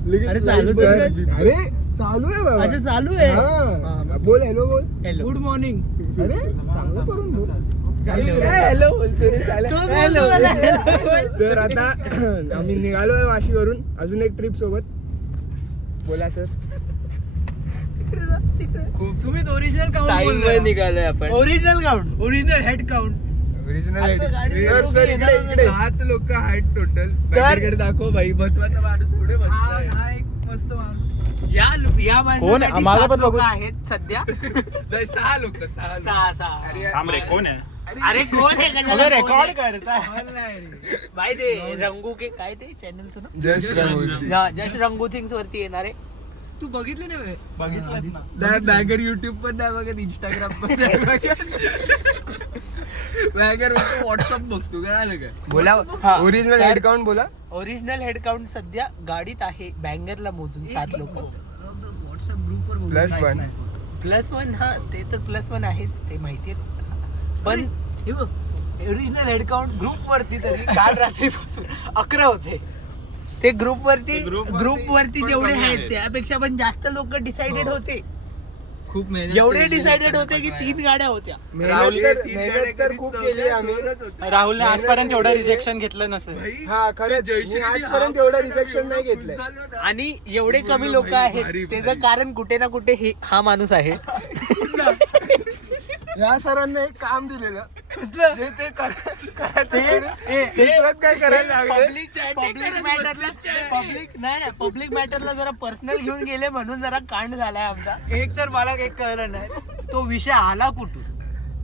अरे चालू तर कर. अरे चालू आहे बाबा. अच्छा चालू आहे. हा. बोल हॅलो बोल. हॅलो. Good morning. अरे चांगलं करून बोल. हॅलो. हॅलो बोलतो रे साला. तो बोलतो हॅलो. मला हॅलो बोल. तर आता आम्ही निघालोय वाशीवरून अजून एक ट्रिप सोबत. बोला सर. तुम्ही ओरिजिनल काउंट टाइम वर निघालोय आपण. Original count. Original head count. Original आता गाडी सर लोकं सर इकडे येणार इकडे 7 लोक आहेत टोटल. बॅटरीकडे दाखव भाई. महत्वाचा माणूस पुढे बसलाय. हा एक मस्त माणूस. या कोण आहे? आम्हाला पण बघू. आहेत सध्या. नाही, 6 लोक 6 सहा. थांब रे, कोण आहे? अरे कोण आहे का? अगं रेकॉर्ड करताय. भाई ते रंगू के काय ते चॅनलचं ना? जस्ट जस्ट रंगू थिंग्स वरती येणार आहे. तू बघितले ना बघितलं ना. बॅगर युट्यूब पण नाही बघत, इंस्टाग्राम पण नाही बघत. बॅगर व्हॉट्सअप बघतो, कळालं का? बोला हा. ओरिजिनल हेड काउंट बोला. ओरिजिनल हेड काउंट सध्या गाडीत आहे बँगरला मोजून 7 लोक. व्हॉट्सअप ग्रुप वर +1. +1. हा ते तर +1 आहेच, ते माहितीये लोकांना. पण हे बघ ओरिजिनल हेड काउंट ग्रुप वरती तरी काल रात्रीपासून 11 होते. ते ग्रुप वरती जेवढे आहेत त्यापेक्षा पण जास्त लोक डिसाइडेड होते. खूप मेहनत एवढे केली डिसाइडेड लोकांनी होते की पाठवायला. 3 गाड्या होत्या. मेहनत तर खूप केली आम्ही. राहुलने आजपर्यंत एवढं रिजेक्शन घेतलं नसेल. हा खरंच मी आजपर्यंत एवढं रिजेक्शन नाही घेतलंय. आणि एवढे कमी लोक आहेत त्याचं कारण कुठे ना कुठे हा माणूस आहे. या सरांना एक काम दिलेलं कसलं? जे ते करायचं काय करायला लागले. पब्लिक मॅटरला जरा पर्सनल घेऊन गेले म्हणून जरा कांड झालाय आमचा. एक तर मला काही कळलं नाही तो विषय आला कुठून.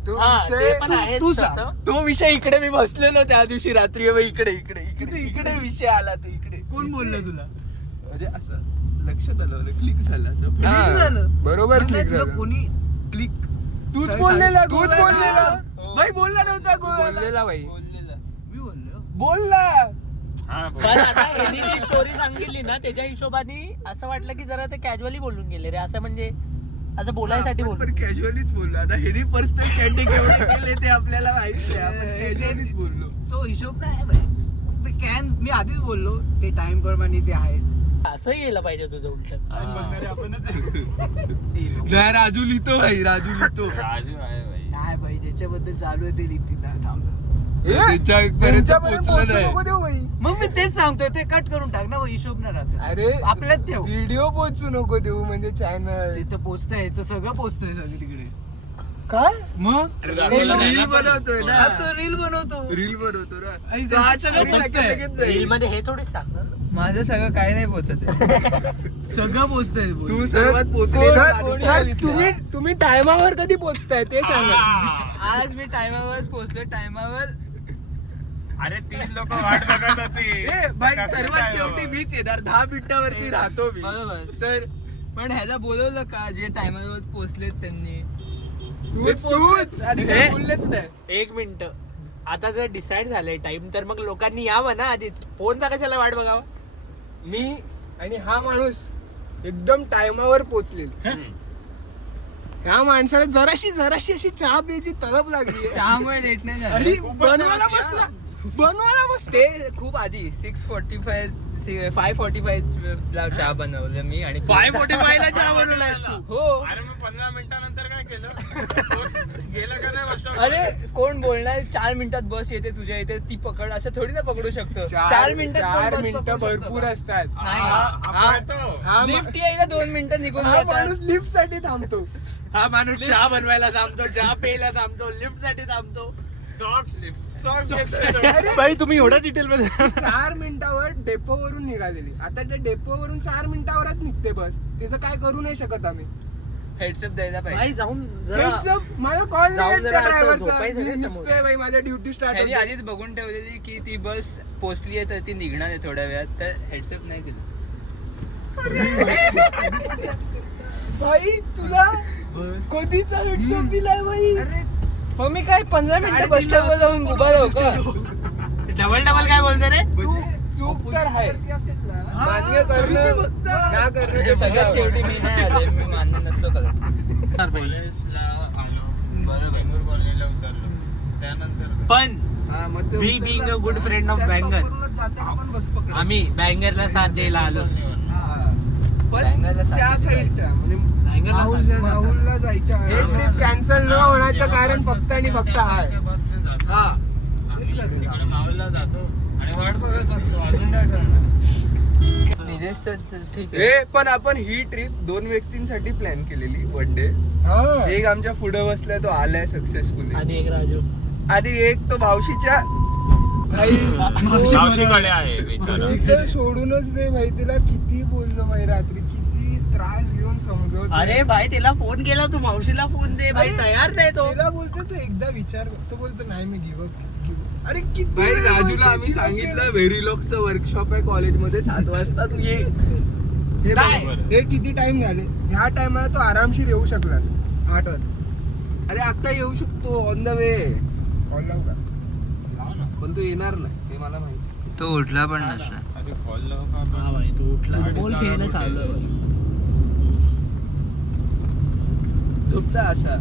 तो हा, विषय ते पण आहेच तू तसं. सांग. तो विषय इकडे मी बसलेलो त्या दिवशी रात्री. इकडे इकडे इकडे इकडे विषय आला. तो इकडे कोण बोललं तुला? म्हणजे असं लक्षात आलं, क्लिक झालं असं. हा, झालं. बरोबर म्हणलं click तुला झालं. कोणी क्लिक. तूच बोललेला तूच तूच बोललेला. बोललेला भाई बोलला नव्हता गोव्याला. बोललेला बाई मी बोललो. बोलला. हा, बोल. पण आता ह्यांनी जी स्टोरी सांगितली ना त्याच्या हिशोबाने असं वाटलं की जरा ते कॅज्युअली बोलून गेले रे. असं म्हणजे असं बोलायसाठी आपण बोललो. पण कॅज्युअलीच बोललो. आता हेनी पर्सनल चॅटिंग एवढे केले ते आपल्याला माहिती आहे. आपण कॅज्युअलीच बोललो. तो हिशोब नाही भाई. ते कॅन मी आधीच बोललो ते टाइम प्रमाणे ते आहे. असं यायला पाहिजे तुझं उलट. नाही, राजू लिहितो भाई, राजू लिहितो. राजू आहे भाई. नाही भाई ज्याच्याबद्दल चालू आहे ते लिहितील ना. थांब. त्यांच्यापर्यंत त्यांच्यापर्यंत पोहोचलं पोहोचू नाही. नको देऊ बाई. मग मी तेच सांगतोय ते कट करून टाक ना. हिशोब नाही राहत. अरे आपल्यात ठेव. व्हिडिओ पोहोचू नको देऊ म्हणजे चॅनल तिथं पोचतंय याचं सगळं पोचतंय सगळं तिकडे. काय मग रील बनवतोय ना. हा, तो रील बनवतो. रील बनवतो ना. आणि तो त्याचं आज सगळं लगेच पोचतंय. लगेच जाईल. रील मध्ये हे थोडीच टाकणार. माझं सगळं काय नाही पोचत. सगळं पोचतंय. तू सर्वात पोचले. सर तुम्ही टायमावर कधी पोहोचताय ते सांगा. आज मी टायमावर पोहोचलो. टायमावर. अरे 3 लोक वाट बघत होती. भाई कसं सर्वात काय शेवटी मीच येणार. 10 मिनिटावरती राहतो मी. बरोबर. तर पण ह्याला बोलवलं का जे टायमावर पोहोचलेत त्यांनी. तूच आणि हे- काय बोललेच नाही. 1 मिनिट. आता जर डिसाइड झालंय टाइम तर मग लोकांनी यावं ना आधीच. फोनचा कशाला वाट बघावा. मी आणि हा माणूस एकदम टायमावर पोहोचलेलो. ह्या माणसाला जराशी अशी चहा प्यायची तळप लागली चहामुळे लेट नाही आणि झालं. बनवायला बसला. ते खूप आधी 6:45 5:45 ला चहा बनवलं मी. आणि 5:45 ला चहा बनवलाय तू? हो. अरे मग 15 मिनिटानंतर काय केलं? गेलं का नाही बस stop? अरे कोण बोलणार 4 मिनिटात बस येते तुझ्या इथे ती पकड. असं थोडी ना पकडू शकतो. 4 मिनिटात कोण 4 बस मिनिटं पकडू शकतो भरपूर का? असतात. नाही. हा पळतो. हा लिफ्ट यायला 2 मिनिटं निघून हा जातात. माणूस लिफ्ट साठी थांबतो. हा माणूस चहा बनवायला थांबतो, चहा प्यायला थांबतो, लिफ्ट साठी थांबतो. अरे, बाई तुम्ही एवढ्या डिटेल मध्ये 4 मिनिटावर डेपो वरून निघालेली. आता ते डेपो वरून 4 मिनिटावरच निघते बस. त्याचं काय करू नाही शकत आम्ही. हेडसअप द्यायला पाहिजे. भाई जाऊन जरा Heads up, मला कॉल जाऊन नाही जरा असं ड्रायव्हरचा. झोपायचं रे मी समोर. निघतोय बाई, माझ्या ड्युटी स्टार्ट ह्यानी आधीच बघून ठेवलेली की ती बस पोहोचली आहे तर ती निघणार आहे थोड्या वेळात. तर हेडसअप नाही दिलं. भाई तुला कधीचा हेडशॉट दिलाय भाई. हो मी काय 15 मिनिटं बस स्टॉपवर जाऊन उभा राहू का? डबल काय बोलतो रे. चूक तर आहे. मान्य करणं ना करणं ते सगळ्यात बघावं. शेवटी मी नाही आले. मी मान्य नसतो करत. कॉलेजला थांबलो. चेंबूर कॉलनीला उतरलो. त्यानंतर पण हा, मग ते we being a good friend of Bangar आम्ही बँगरला साथ द्यायला आलो. पण बँगलला त्या सांगितलं साईडच्या म्हणजे बँगलला सांगितलं. माहुलला जायच्या हे ट्रिप कॅन्सल न होण्याचं कारण फक्त आणि फक्त हाय. हा तिकडे माऊलला जातो आणि वाट बघत असतो, अजून काय करणार. निलेशचं ठीक आहे. हे पण आपण ही ट्रिप 2 व्यक्तींसाठी प्लॅन केलेली वन डे. हा. एक आमच्या पुढे बसलाय, तो आलाय सक्सेसफुली. आधी एक राजू आणि एक तो मावशीच्या मावशीकडे आहे बिचारा. इकडे सोडूनच दे भाई. तिला किती बोललो भाई रात्री, किती त्रास घेऊन समजवत. अरे भाई त्याला फोन केला तू मावशीला फोन दे भाई तयार नाही तो. तिला बोलतो तू एकदा विचार. तो बोलतो नाही मी गिव्ह अप. अरे किती भाई वेळा राजूला बोलतोय, आम्ही give up सांगितलं केलं. व्हेरिलॉकचं वर्कशॉप आहे कॉलेजमध्ये 7 वाजता, तू ये. हे नाही. बघ, हे किती टाइम झाले. ह्या टाइमला तो आरामशीर येऊ शकलास. 8 वाजता. अरे आता येऊ शकतो ऑन द वे, कॉल लावू का? पण तो येणार नाही हे मला माहिती. तो उठला पण नसणार. अरे कॉल लावू का आपण? हा भाई तो उठला. फुटबॉल खेळणं चालू आहे भाई. झोपता असा.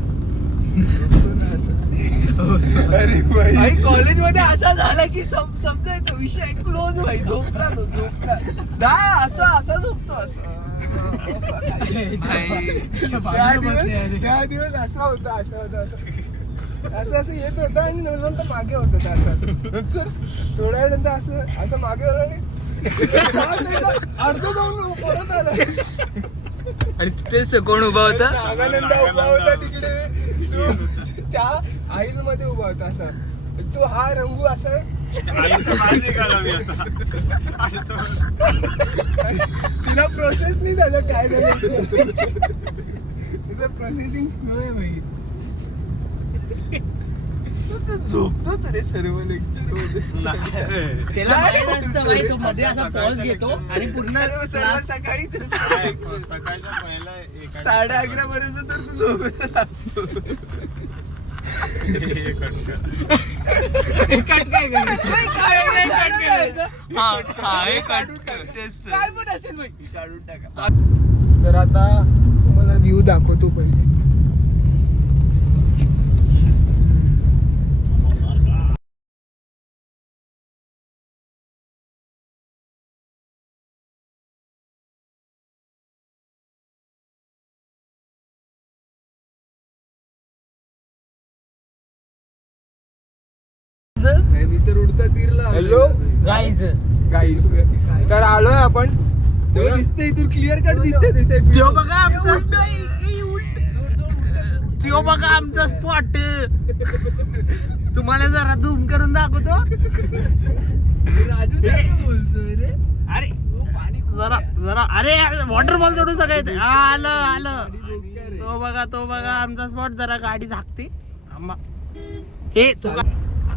अरे भाई. भाई कॉलेजमध्ये असा झाला की समजायचं विषय क्लोज भाई. झोपला तो, झोपला नाही असा झोपतो असं. त्या दिवस असा होता असं येत होता आणि नंतर मागे होत होता असं नंतर थोड्या वेळानंतर असं मागे आला आणि अर्ध जाऊन परत आला. आणि तिथेच कोण उभा होता? नागानंद उभा होता तिकडे. तो त्या आईल मध्ये उभा होता असा. तो हा रंगू असा आईचं बाहेर निघाला मी असा. तिला प्रोसेस नाही झालं काय झालं. तिचं प्रोसेसिंग स्लो आहे भाई. झोपतोच रे सर्व लेक्चर मध्ये. त्याला माहित असतं भाई तो मध्ये असा पॉज घेतो आणि पूर्ण class- सकाळीच सकाळच्या पहिला 11:30 पर्यंत तर तू झोपेत असतो. काय पण असेल भाई काढून टाका. तर आता तुम्हाला व्ह्यू दाखवतो पहिले. मी तर उडता तीरला. Hello guys guys. तर आलोय आपण. तेव्हा दिसते इथून क्लिअर कट दिसते त्यो बघा आमचा स्पॉट. तुम्हाला जरा झूम करून दाखवतो. राजू बोलतोय रे. अरे जरा अरे वॉटरफॉल सोडून सगळं आलं. तो बघा आमचा स्पॉट. जरा गाडी झाकते थांबा. हे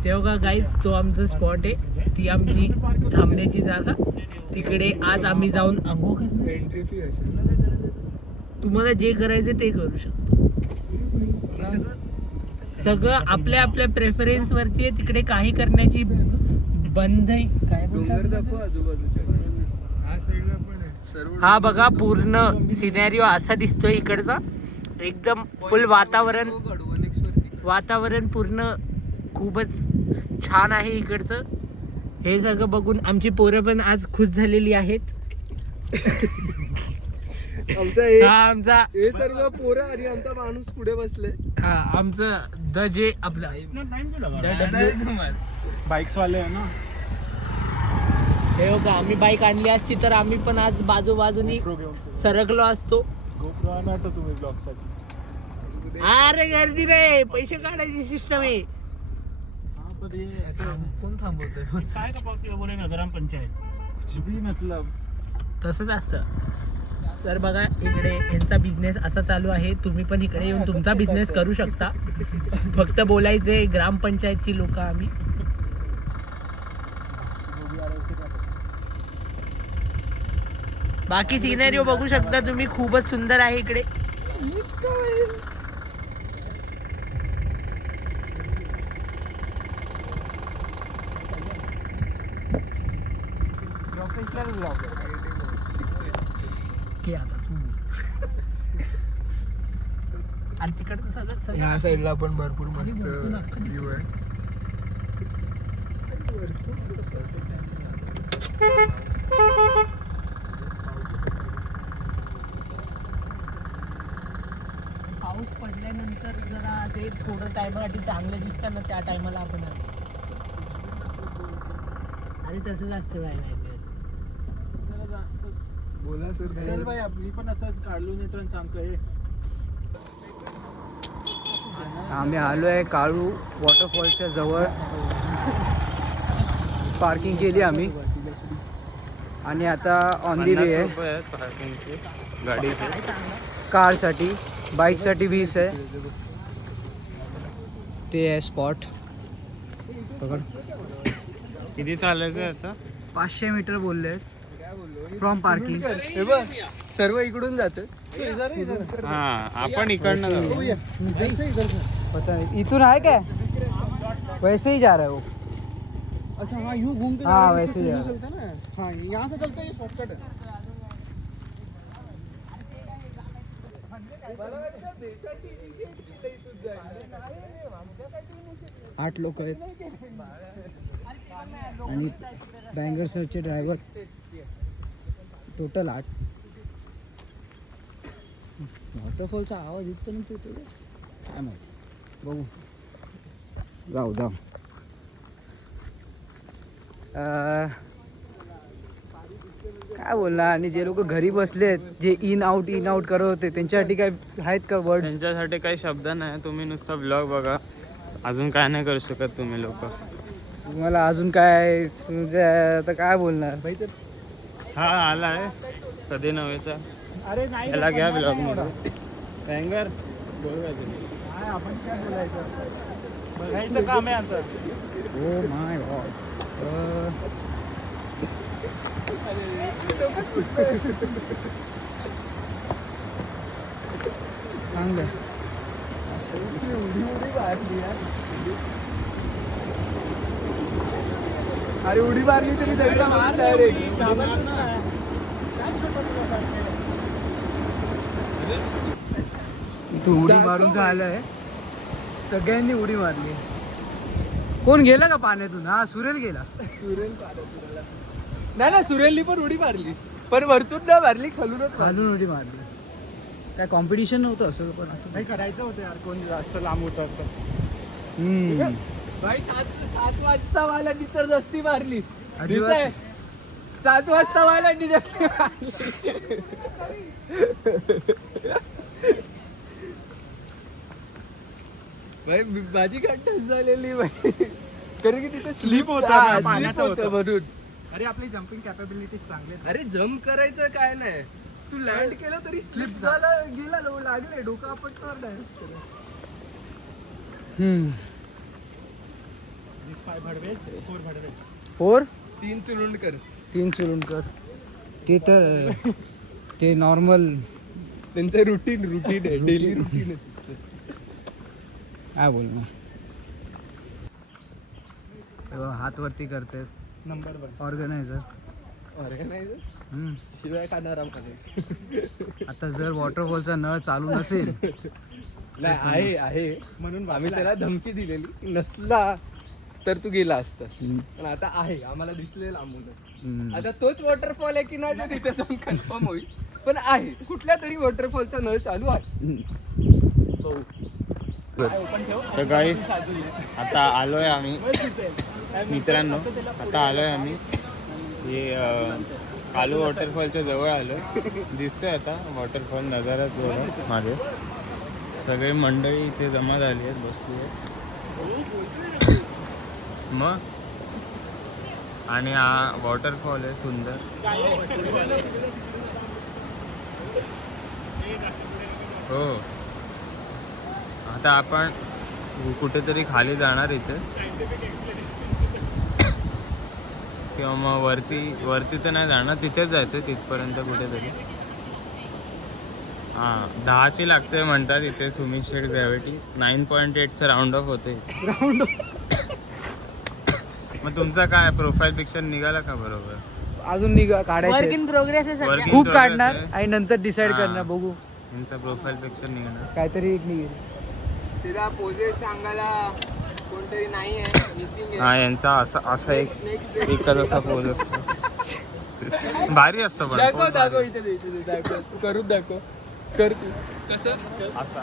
ते बघा गाईज तो आमचा स्पॉट आहे. ती आमची थांबण्याची जागा. तिकडे आज आम्ही जाऊन अंघोळ करणार. एंट्री फी तुम्हाला जे करायचं ते करू शकतो. सगळं आपल्या आपल्या प्रेफरन्स वरती आहे. तिकडे काही करण्याची बंदी काय डोंगर दाखव आजूबाजूच्या. हा साईडला पण आहे सर्व हा बघा पूर्ण सिनेरिओ असा दिसतोय इकडचा. एकदम फुल वातावरण पूर्ण खूपच छान आहे इकडचं. हे सगळं बघून आमची पोरं पण आज खुश झालेली आहेत. आमचा हा आमचा हे सर्व पोरं आणि आमचा माणूस पुढे बसले. हा आमचं द जे आपला बाईक्स वाले आहे ना. हे बघा आम्ही बाईक आणली असती तर आम्ही पण आज बाजूबाजूनी सरकलो असतो. गोप्रो आणा आता तुम्ही ब्लॉग साठी. अरे गर्दी रे पैसे काढायची सिस्टम आहे. कोण थांबवतोय? काय का पावती बोलेगा ग्रामपंचायत कुछ भी मतलब. तसंच असतं. तर बघा इकडे यांचा बिझनेस असा चालू आहे. तुम्ही पण इकडे येऊन तुमचा बिझनेस करू शकता. फक्त बोलायचे ग्रामपंचायतची लोक आम्ही. बाकी सिनेरिओ बघू शकता तुम्ही. खूपच सुंदर आहे इकडे. Professional blogger. की आता तू आणि तिकडचं सगळं ह्या साईडला पण भरपूर मस्त व्ह्यू आहे. पाऊस पडल्यानंतर जरा ते थोडं टायमासाठी चांगलं दिसतं ना, त्या टायमाला आपण आलो. अरे तसंच असतं बाय बोला सर चल बाई मी पण असंच काढून येतो आणि सांगतो हे आम्ही आलो आहे काळू वॉटरफॉलच्या जवळ. पार्किंग केली आम्ही आणि आता ऑन दी वे आहे. गाडीचे कारसाठी, बाईकसाठी 20 आहे. ते आहे स्पॉट. पकड. किती चालायचं आता 500 मीटर बोलले फ्रॉम पार्किंग. सर्व इकडून जात. हा आपण इकडनं जाऊ. पता नहीं इतून है क्या? वैसे ही जा रहा है वो. अच्छा हाँ यूँ घूम के हाँ, वैसे ही चलता है ना. हाँ यहाँ से चलते हैं, शॉर्टकट है. 8 लोक आहेत आणि बँगर सरचे ड्रायव्हर टोटल 8. वॉटरफॉलचा आवाज इथपर्यंत येतो काय माहिती. बघू. जाऊ काय बोलणार. आणि जे लोक घरी बसलेत, जे इन आउट करत होते, त्यांच्यासाठी काय आहेत का वर्ड्स? त्यांच्यासाठी काही शब्द नाही. तुम्ही नुसता ब्लॉग बघा, अजून काय नाही करू शकत तुम्ही लोक. तुम्हाला अजून काय तुमच्या आता काय बोलणार भाई. तर हा आलाय कधी नव्हे तर. अरे नाही याला घ्या ब्लॉग मध्ये. बँगर बोल काय तुम्ही. आपण काय बोलायचं, बघायचं काम आहे आता. Oh my God. चांगलं अरे उडी मारली तरी तू उडी मारून झालंय. सगळ्यांनी उडी मारली. कोण गेला का पाण्यातून? हा सुरेल गेला. नाही सुरेलनी पण उडी मारली, पण वरतून नाही मारली, खालून उडी मारली. काय कॉम्पिटिशन नव्हतं असं, पण असं काही करायचं होतं यार, कोण जास्त लांब होतं. भाई 7 वाजता वाल्यांनी तर जास्ती मारली. अजिबात 7 वाजता वाल्यांनी जास्ती मारली. भाई माझी कंटच झालेली भाई, कारण की तिथे स्लिप होता, पाण्याचं होतं म्हणून. अरे आपली जम्पिंग कॅपेबिलिटीज चांगली आहेत. अरे जम्प करायचं काय नाही, तू लँड केलं तरी स्लिप झालं, गेला लागले, डोकं आपटणार नाही. 5 भडवेस 4 भडवेस 4 3 चुरुंडकर. 3 चुरुंडकर. ते तर ते नॉर्मल त्यांचं रुटीन आहे, डेली रुटीन आहे. काय बोलणार. तेव्हा हात वरती करते नंबर 1 ऑर्गनायझर. शिवाय खाणारा माणूस. आता जर वॉटरफॉलचा नळ चालू नसेल नाही आहे म्हणून आम्ही त्याला धमकी दिलेली, नसला तर तू गेला असतास, पण आता आहे, आम्हाला दिसले लांबूनच. आता तोच वॉटरफॉल आहे की नाही ते तिथे जाऊन कन्फर्म होईल, पण आहे कुठल्या तरी वॉटरफॉलचा नळ चालू आहे. तर गाईस आता आलोय आम्ही मित्रांनो, आता आलोय आम्ही हे कालू वॉटरफॉलच्या जवळ आलो. दिसतोय आता वॉटरफॉल नजारा थोडा माझे. सगळे मंडळी इथे जमा झाली आहेत, बसली आहेत मग. आणि हा वॉटरफॉल आहे सुंदर. हो आता आपण कुठेतरी खाली जाणार इथे, किंवा मग वरती तर नाही जाणार, तिथेच जायचं तिथपर्यंत कुठेतरी. हां 10ची लागते म्हणतात इथे सुमित शेठ ग्रॅव्हिटी. 9.8चं राऊंड ऑफ होते. मग तुमचा काय प्रोफाईल पिक्चर निघाला का बरोबर? अजून काढायचं वर्क इन प्रोग्रेस आहे सध्या. Work in खूप progress काढणार आहे. आणि नंतर डिसाईड हा. करणार. बघू यांचा प्रोफाईल पिक्चर निघणार. काहीतरी एक निघेल. तिला पोजेस सांगायला कोणतरी नाही आहे, मिसिंग हा यांचा असा एकच असा पोज असतो. भारी असतो पण दाखव pose दाखव भारी इथे इथे दाखव, तू करून दाखव. कर तू कसं असा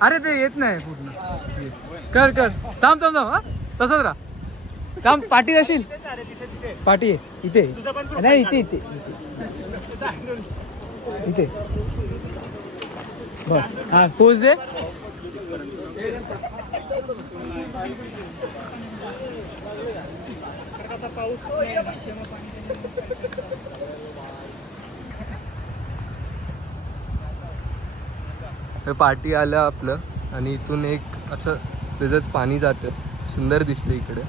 अरे ते येत नाही पूर्ण. कर कर थांब थांब थांब हा तसंच राहा. थांब पाठी जाशील. पाठी आहे इथे. नाही इथे इथे इथे बस. हा पोच दे. हे पाठी आलं आपलं आणि इथून एक असं त्याचंच पाणी जातं. सुंदर दिसतं इकडे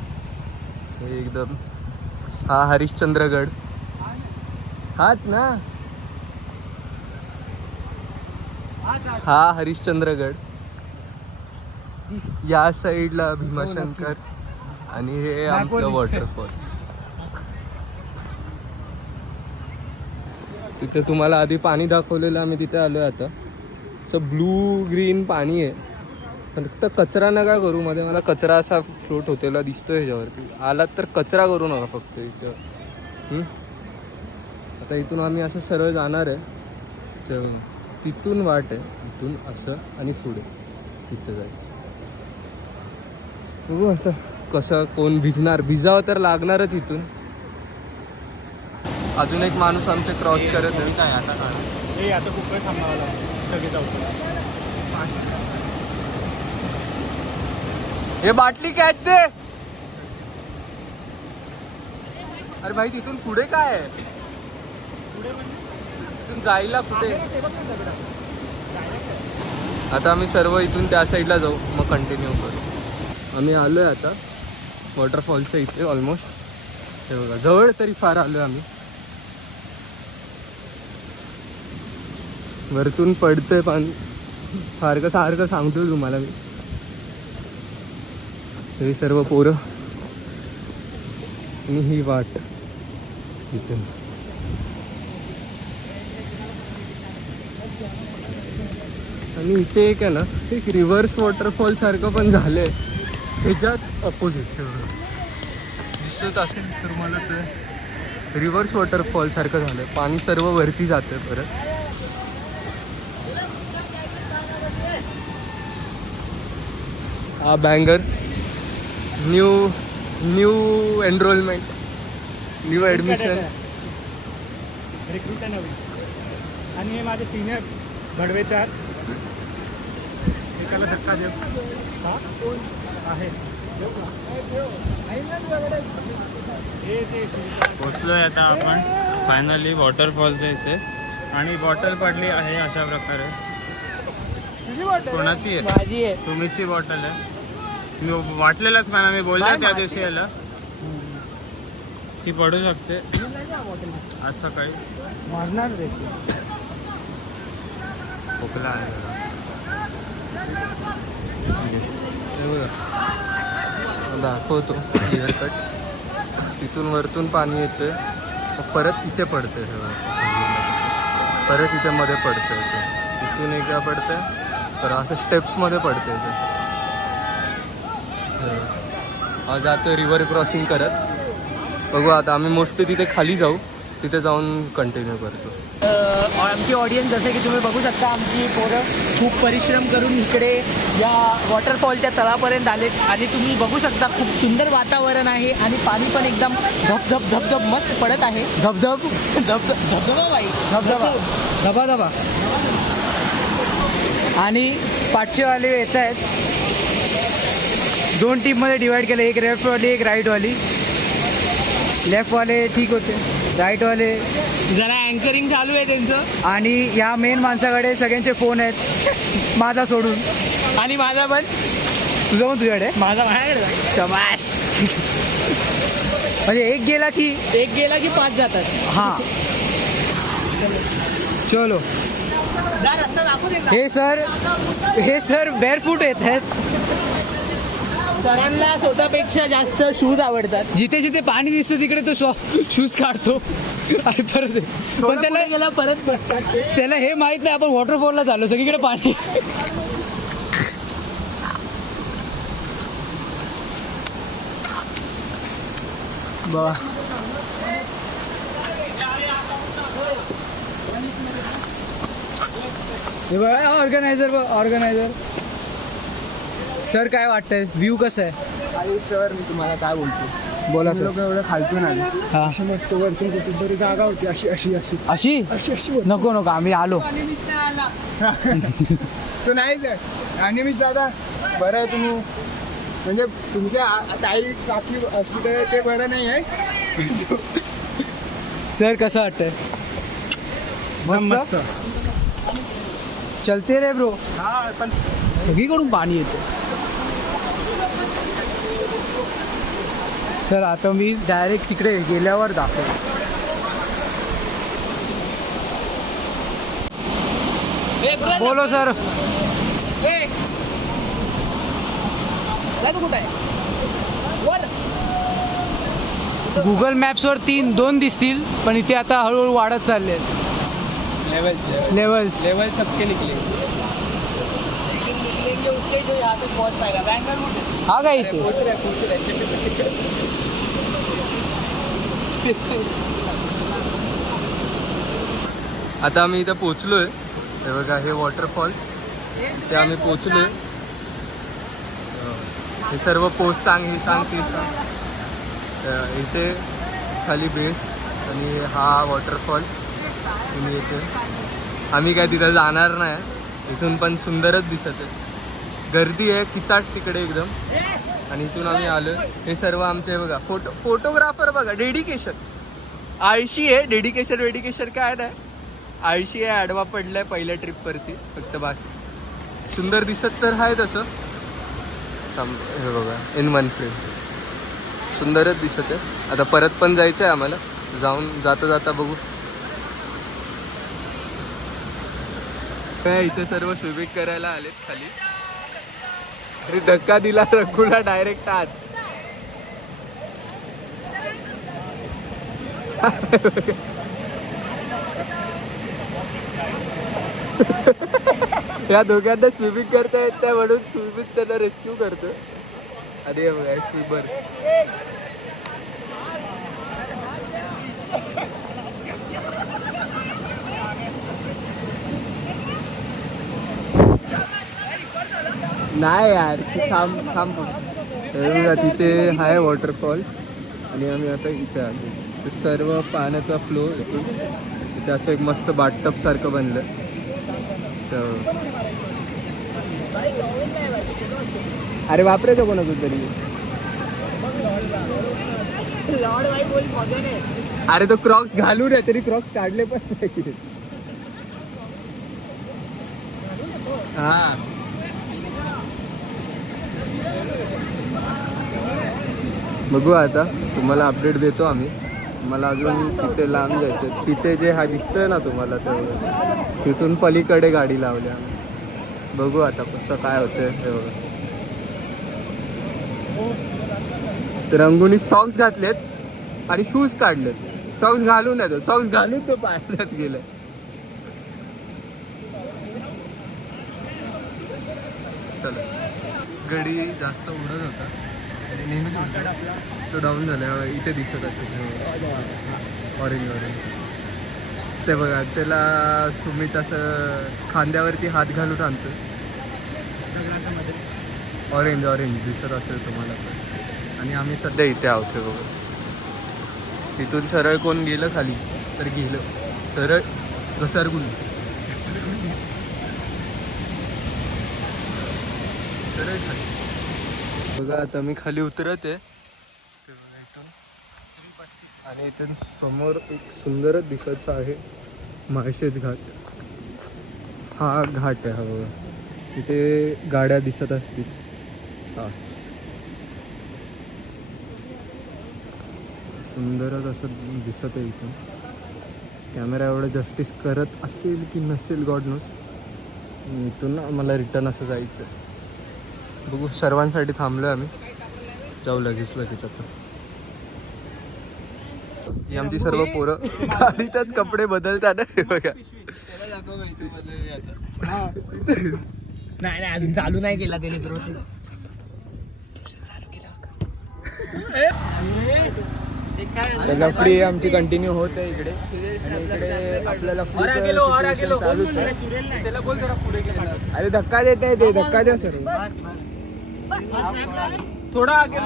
हे एकदम. हा हरिश्चंद्रगड हाच ना. हा हरिश्चंद्रगड. या साईडला भीमाशंकर आणि हे आपलं वॉटरफॉल. तिथे तुम्हाला आधी पाणी दाखवलेलं आम्ही तिथे आलोय आता. असं ब्लू ग्रीन पाणी आहे. फक्त कचरा नका करू. मध्ये मला कचरा असा फ्लोट होतेला दिसतोय ह्याच्यावरती. आलात तर कचरा करू नका फक्त इथं. आता इथून आम्ही असं सरळ जाणार आहे. तर तिथून वाट आहे इथून असं आणि पुढे तिथं जायचं. बघू आता कसं कोण भिजणार. भिजावं तर लागणारच इथून. अजून एक माणूस आमचे क्रॉस करत आहे. काय आता हे आता खूप वेळ थांबावं लागतं सगळे जाऊ. हे बाटली कॅच दे. अरे भाई तिथून पुढे काय आहे. तिथून जायला कुठे. आता आम्ही सर्व इथून त्या साईडला जाऊ मग कंटिन्यू करू. आम्ही आलोय आता वॉटरफॉलच्या इथे ऑलमोस्ट. हे बघा जवळ तरी फार आलोय आम्ही. वरतून पडतंय पाणी सारखं सारखं सांगतोय तुम्हाला मी. हे सर्व पोरं आणि ही वाट इथून. आणि इथे एक आहे ना एक रिव्हर्स वॉटरफॉल सारखं पण झालंय ह्याच्यात अपोजिट दिसत असेल तर मला ते रिव्हर्स वॉटरफॉल सारखं झालंय. पाणी सर्व वरती जातंय परत. हा Bangar new enrolment new admission. Recruit आहे नवीन. आणि हे माझे सिनियर्स घडवेचार. एकाला धक्का देऊ. हा कोण आहे. पोचलोय आता आपण फायनली वॉटरफॉलच्या इथे. आणि बॉटल पडली आहे अशा प्रकारे. कोणाची आहे. माझी आहे. तुम्हीची बॉटल आहे. मी वाटलेलंच मला. मी बोललो त्या दिवशी याला ती पडू शकते आज सकाळी. मारणार रे. खोकला आहे जरा. दाखवतो क्लिअर कट. तिथून वरतून पाणी येतंय परत इथे पडतंय सगळं. परत इथे मध्ये पडतंय ते. तिथून एकदा पडतंय तर असं स्टेप्समध्ये पडतंय ते. जातो रिव्हर क्रॉसिंग करत. बघू आता आम्ही मोस्टली तिथे खाली जाऊ. तिथे जाऊन कंटिन्यू करतो. आमची ऑडियन्स जसे की तुम्ही बघू शकता आमची पोरं खूप परिश्रम करून इकडे या वॉटरफॉलच्या तळापर्यंत आलेत. आणि तुम्ही बघू शकता खूप सुंदर वातावरण आहे आणि पाणी पण एकदम धबधब धबधब मस्त पडत आहे. धबधब धबधब धबधबा बाई धबधबा धबाधबा. आणि पाठशेवाले येत आहेत. 2 टीममध्ये डिवाईड केलं. एक लेफ्टवाली एक राईटवाली. लेफ्टवाले ठीक होते. राईटवाले जरा अँकरिंग चालू आहे त्यांचं. आणि या मेन माणसाकडे सगळ्यांचे फोन आहेत माझा सोडून. आणि माझा पण. तुझं पण तुझ्याकडे. माझा माझ्याकडे. शबाश. म्हणजे एक गेला की 5 जातात. हां चलो. हे सर बेअरफूट येत आहेत. सरांना स्वतःपेक्षा जास्त शूज आवडतात. जिथे जिथे पाणी दिसतं तिकडे तो शूज काढतो आणि परत. पण त्याला गेला परत त्याला हे माहित नाही आपण वॉटरफॉलला चाललो सगळीकडे पाणी. बघा ऑर्गनायझर सर काय वाटतंय व्ह्यू कसं आहे सर मी तुम्हाला काय बोलतो बोला लोक एवढं खालतून आले हा अशी मस्त वरतून कुठेतरी जागा होती अशी अशी अशी अशी अशी अशी वर. नको नको आम्ही आलो तो नाही सर आणि मी दादा बरं आहे तुम्ही म्हणजे तुमच्या ताई काकी असली तर ते बरं नाही आहे सर कसं वाटतंय मस्त चलते रे ब्रो हा पण सगळीकडून पाणी येतं सर आता मी डायरेक्ट तिकडे गेल्यावर दाखवतो बोलो सर गुगल मॅप्सवर 2 दिसतील पण इथे आता हळूहळू वाढत चालले लेवल्स लेवल सबके निकले हा काय इथे आता आम्ही इथं पोचलोय हे बघा हे वॉटरफॉल ते आम्ही पोचलोय हे सर्व पोस्ट सांग हे सांग ते सांग इथे खाली बेस आणि हा वॉटरफॉल तुम्ही इथे आम्ही काय तिथं जाणार नाही इथून पण सुंदरच दिसत आहे गर्दी आहे किचाट तिकडे एकदम आणि इथून आम्ही आलो हे सर्व आमचे बघा फोटोग्राफर बघा डेडिकेशन आळशी आहे डेडिकेशन काय नाही आळशी आहे आडवा पडलाय पहिल्या ट्रिपवरती फक्त बास सुंदर दिसत तर आहे तसं हे बघा इन वन फ्रेम सुंदरच दिसत आहे आता परत पण जायचं आहे आम्हाला जाऊन जाता बघू काय इथे सर्व स्विमिंग करायला आलेत खाली अरे धक्का दिला रघुला डायरेक्ट आत या दोघांना स्विमिंग करता येत नाही म्हणून स्विमिंग त्यांना रेस्क्यू करतो अरे बघा स्विमर नाही यार थांब बघा तिथे आहे वॉटरफॉल आणि आम्ही आता इथे आलो ते सर्व पाण्याचा फ्लो येतो तिथे असं एक मस्त बाथटब सारखं बनलं तर अरे वापरायचं कोणाचं तरी अरे तो क्रॉक्स घालून आहे तरी क्रॉक्स काढले पण नाही हा बघू आता तुम्हाला अपडेट देतो आम्ही मला अजून तिथे लांब जायचं तिथे जे हा दिसतोय ना तुम्हाला तर तिथून पलीकडे गाडी लावली आम्ही बघू आता कसं काय होतंय हे बघा रंगुनी सॉक्स घातलेत आणि शूज काढलेत सॉक्स घालून येतो सॉक्स घालून तो पाण्यात गेलाय चला गडी जास्त उडत होता नेहमीच उडतो तो डाऊन झाला इथे दिसत असेल ऑरेंज ते बघा त्याला सुमित असं खांद्यावरती हात घालून आणतो ऑरेंज दिसत असेल तुम्हाला आणि आम्ही सध्या इथे आहोत बघा तिथून सरळ कोण गेलं खाली तर गेलं सरळ घसरगुंड सरळ खाली बघा आता मी खाली उतरत आहे आणि इथून समोर एक सुंदरच दिसायचं आहे माळशेज घाट हा घाट आहे हा बघा तिथे गाड्या दिसत असतील हा सुंदरच असं दिसत आहे इथून कॅमेरा एवढं जस्टिस करत असेल की नसेल गॉड नोट इथून आम्हाला रिटर्न असं जायचं बघू सर्वांसाठी थांबलो आम्ही जाऊ लगेच आता ही आमची सर्व पोरं गाडीतच कपडे बदलतात बघा नाही अजून चालू नाही केला त्याने प्रोसेस चालू केला लफडी आमची कंटिन्यू होत आहे इकडे आणि इकडे आपल्याला चालूच आहे. अरे धक्का देत आहे ते, धक्का द्या सर. थोडा आगे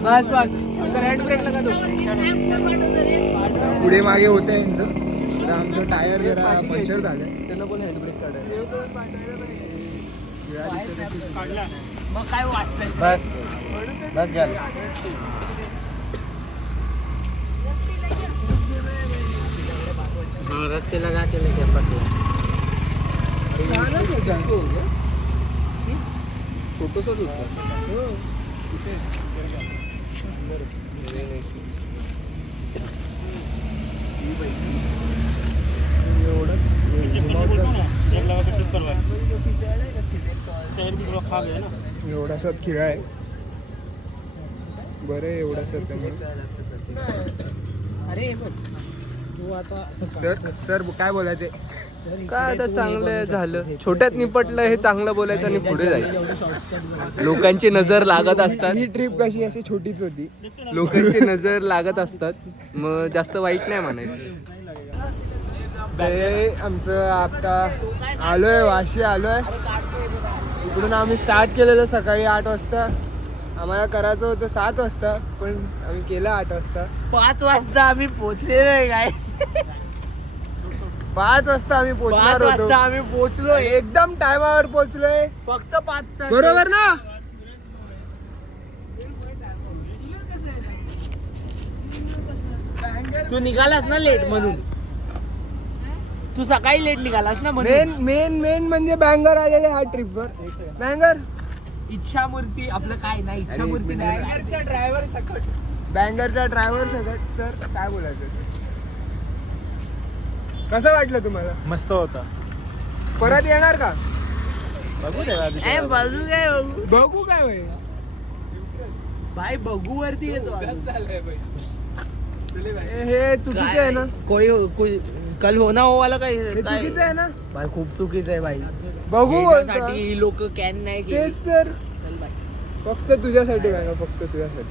बस बस हँड ब्रेक लगा दो. पुढे मागे होत आहे यांचं. तर आमचं टायर जरा पंक्चर झालंय. त्यांना बोल हँड ब्रेक काढायला. मग काय वाटतंय? बस बस झालं. रस्ते लगा के लेके फोटोशूट होतं. एवढासा खिळा आहे. बरं आहे एवढासा त्यामुळे. अरे तू आता तर सर काय बोलायचे? काय आता चांगलं झालं, छोट्यात निपटलं हे चांगलं बोलायचं आणि पुढे जायचं. लोकांची नजर लागत असतात, ही ट्रिप कशी अशी छोटीच होती. लोकांची नजर लागत असतात, मग जास्त वाईट नाही म्हणायचं. ते आमचं आता आलोय वाशी आलोय. इकडून आम्ही स्टार्ट केलेलं सकाळी 8 वाजता. आम्हाला करायचं होतं 7 वाजता, पण आम्ही केलं 8 वाजता. 5 वाजता आम्ही पोहोचलेलो आहे काय. 5 वाजता आम्ही पोहोचणार 5 वाजता होतो. आम्ही पोहोचलोय, एकदम टायमावर पोहोचलोय. फक्त 5 तास. बरोबर ना? तू निघालास ना लेट म्हणून. तू सकाळी लेट निघालास ना म्हणून. मेन मेन मेन म्हणजे बँगर आलेले ह्या ट्रिपवर. बँगर इच्छामूर्ती आपलं काय नाही, इच्छामूर्ती नाही. बँगरचा ड्रायव्हर सकट. तर काय बोलायचं सर? कसं वाटलं तुम्हाला? मस्त होता. परत येणार का? बघू काय बघू. बघू काय होईल. भाई बघू वरती येतो. हे चुकीचं आहे ना? कोई कल होना हो वाला काय हे चुकीचं आहे ना? भाई खूप चुकीचं आहे भाई. बघू बोलतो. ही लोक कॅन नाही केली. तेच तर. चल बाई. फक्त तुझ्यासाठी बँगर, फक्त तुझ्यासाठी.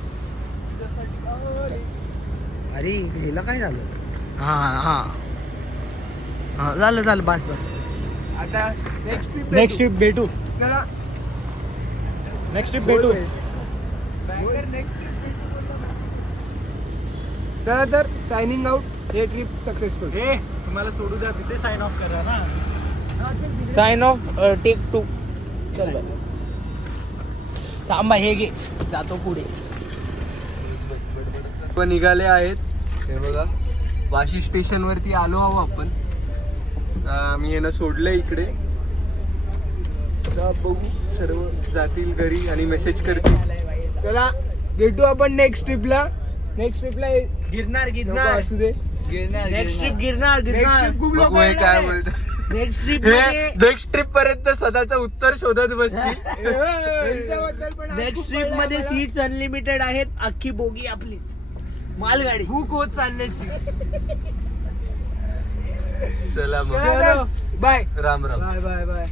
अरे हिला काय झालं? हा हा हा झालं बस बस. आता नेक्स्ट ट्रिप भेटू. चला नेक्स्ट ट्रिप भेटू. चला तर सायनिंग आउट. हे ट्रिप सक्सेसफुल. तुम्हाला सोडू द्या तिथे साइन ऑफ करा ना. Sign off take 2. चल बाई. थांबा हे घे, जातो पुढे. निघाले आहेत. हे बघा, वाशी स्टेशन वरती आलो आहो आपण. मी यांना सोडलं इकडे. आता बघू, सर्व जातील घरी आणि मेसेज करतील. चला भेटू आपण नेक्स्ट ट्रिपला. गिरणार नको असू दे. Next trip Girnar. Next trip खूप लोक बघू हे काय बोलतात. नेक्स्ट ट्रिप नेक्स्ट ट्रिप पर्यंत स्वतःचं उत्तर शोधत बसतील. यांच्याबद्दल पण आज नेक्स्ट खूप ट्रिप कळलं मध्ये आम्हाला. सीट्स अनलिमिटेड आहेत. अख्खी बोगी आपलीच, मालगाडी बुक होत चालण्याची. चला मग, चला तर, bye Ram Ram. Bye bye bye.